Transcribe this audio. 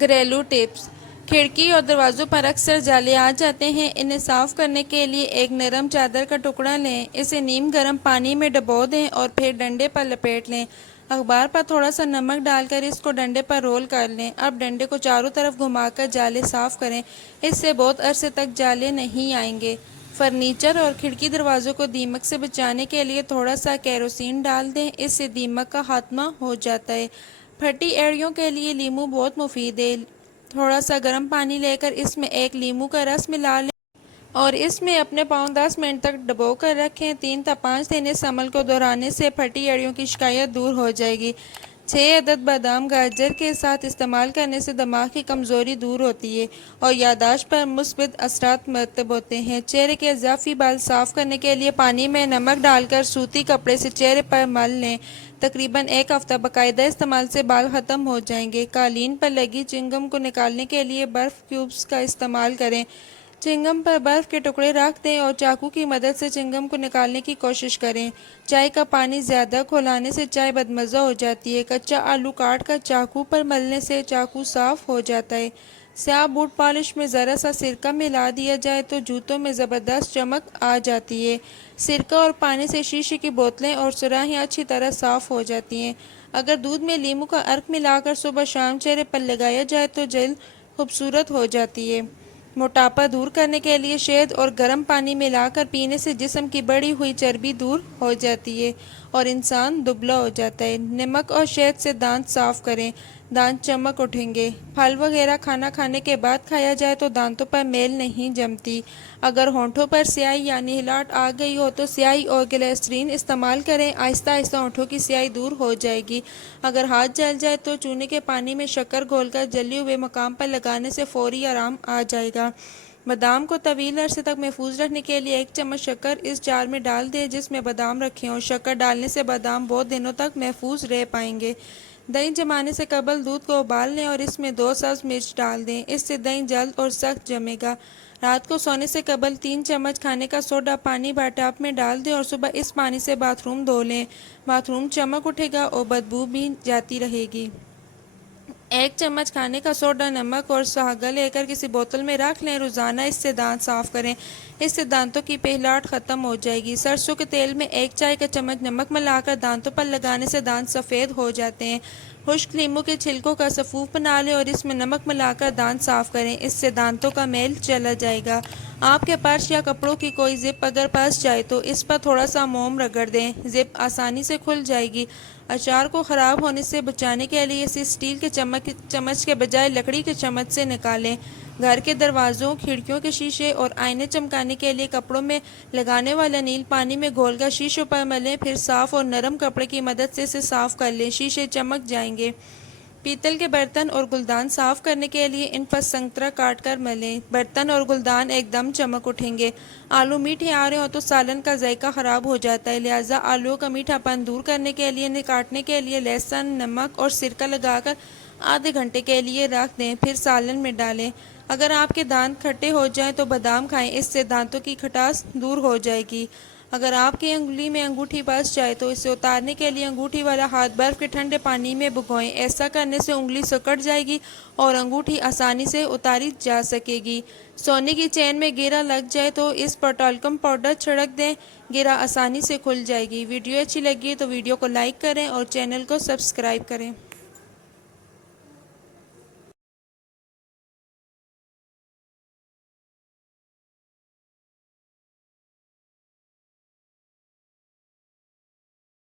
घरेलू टिप्स। खिड़की और दरवाज़ों पर अक्सर जाले आ जाते हैं। इन्हें साफ़ करने के लिए एक नरम चादर का टुकड़ा लें, इसे नीम गर्म पानी में डुबो दें और फिर डंडे पर लपेट लें। अखबार पर थोड़ा सा नमक डालकर इसको डंडे पर रोल कर लें। अब डंडे को चारों तरफ घुमाकर जाले साफ़ करें, इससे बहुत अरसे तक जाले नहीं आएंगे। फर्नीचर और खिड़की दरवाज़ों को दीमक से बचाने के लिए थोड़ा सा केरोसिन डाल दें, इससे दीमक का खात्मा हो जाता है। फटी एड़ियों के लिए लीमू बहुत मुफीद है। थोड़ा सा गर्म पानी लेकर इसमें एक लीमू का रस मिला लें और इसमें अपने पाँव 10 मिनट तक डुबो कर रखें। 3 से 5 दिन इस अमल को दोहराने से फटी एड़ियों की शिकायत दूर हो जाएगी। 6 अदद बादाम गाजर के साथ इस्तेमाल करने से दिमाग की कमज़ोरी दूर होती है और याददाश्त पर मुस्बित असरात मरतब होते हैं। चेहरे के इजाफी बाल साफ़ करने के लिए पानी में नमक डालकर सूती कपड़े से चेहरे पर मल लें। तकरीबन 1 हफ्ता बाकायदा इस्तेमाल से बाल ख़त्म हो जाएंगे। कालीन पर लगी चिंगम को निकालने के लिए बर्फ़ क्यूब्स का इस्तेमाल करें। चिंगम पर बर्फ़ के टुकड़े रख दें और चाकू की मदद से चिंगम को निकालने की कोशिश करें। चाय का पानी ज़्यादा खौलाने से चाय बदमज़ा हो जाती है। कच्चा आलू काट कर चाकू पर मलने से चाकू साफ़ हो जाता है। स्याह बूट पॉलिश में ज़रा सा सिरका मिला दिया जाए तो जूतों में ज़बरदस्त चमक आ जाती है। सिरका और पानी से शीशे की बोतलें और सुराहियाँ अच्छी तरह साफ़ हो जाती हैं। अगर दूध में लीमू का अर्क मिलाकर सुबह शाम चेहरे पर लगाया जाए तो जल्द खूबसूरत हो जाती है। मोटापा दूर करने के लिए शहद और गर्म पानी मिलाकर पीने से जिस्म की बढ़ी हुई चर्बी दूर हो जाती है और इंसान दुबला हो जाता है। नमक और शहद से दांत साफ़ करें, दांत चमक उठेंगे। फल वगैरह खाना खाने के बाद खाया जाए तो दांतों पर मेल नहीं जमती। अगर होंठों पर स्याही यानी हिलाट आ गई हो तो स्याही और ग्लिसरीन इस्तेमाल करें, आहिस्ता आहिस्ता होंठों की स्याही दूर हो जाएगी। अगर हाथ जल जाए तो चूने के पानी में शक्कर घोलकर जले हुए मकाम पर लगाने से फौरी आराम आ जाएगा। बादाम को तवील अरसे तक महफूज रखने के लिए 1 चम्मच शक्कर इस जार में डाल दें जिसमें बादाम रखें और शक्कर डालने से बादाम बहुत दिनों तक महफूज रह पाएंगे। दही जमाने से कबल दूध को उबाल लें और इसमें 2 सब्ज़ मिर्च डाल दें, इससे दही जल्द और सख्त जमेगा। रात को सोने से कबल 3 चम्मच खाने का सोडा पानी बाटाप में डाल दें और सुबह इस पानी से बाथरूम धो लें। बाथरूम चमक उठेगा और बदबू भी जाती रहेगी। 1 चम्मच खाने का सोडा, नमक और सुहागा लेकर किसी बोतल में रख लें। रोज़ाना इससे दांत साफ़ करें, इससे दांतों की पहलाट ख़त्म हो जाएगी। सरसों के तेल में 1 चाय का चम्मच नमक मिलाकर दांतों पर लगाने से दांत सफ़ेद हो जाते हैं। खुश्क लीमू के छिलकों का सफ़ूफ बना लें और इसमें नमक मिलाकर दांत साफ़ करें, इससे दांतों का मैल चला जाएगा। आपके पर्स या कपड़ों की कोई जिप अगर फंस जाए तो इस पर थोड़ा सा मोम रगड़ दें, जिप आसानी से खुल जाएगी। अचार को ख़राब होने से बचाने के लिए इसे स्टील के चम्मच के बजाय लकड़ी के चम्मच से निकालें। घर के दरवाज़ों, खिड़कियों के शीशे और आईने चमकाने के लिए कपड़ों में लगाने वाला नील पानी में घोलकर शीशों पर मलें, फिर साफ़ और नरम कपड़े की मदद से इसे साफ़ कर लें, शीशे चमक जाएंगे। पीतल के बर्तन और गुलदान साफ़ करने के लिए इन पर संतरा काट कर मलें, बर्तन और गुलदान एकदम चमक उठेंगे। आलू मीठे आ रहे हो तो सालन का जायका ख़राब हो जाता है, लिहाजा आलूओं का मीठापन दूर करने के लिए इन्हें काटने के लिए लहसुन, नमक और सिरका लगाकर आधे घंटे के लिए रख दें, फिर सालन में डालें। अगर आपके दांत खट्टे हो जाएं तो बादाम खाएं, इससे दांतों की खटास दूर हो जाएगी। अगर आपकी अंगुली में अंगूठी फंस जाए तो इसे उतारने के लिए अंगूठी वाला हाथ बर्फ़ के ठंडे पानी में भिगोएं। ऐसा करने से उंगली सिकुड़ जाएगी और अंगूठी आसानी से उतारी जा सकेगी। सोने की चेन में गिरा लग जाए तो इस पर टाल्कम पाउडर छिड़क दें, गिरा आसानी से खुल जाएगी। वीडियो अच्छी लगी तो वीडियो को लाइक करें और चैनल को सब्सक्राइब करें।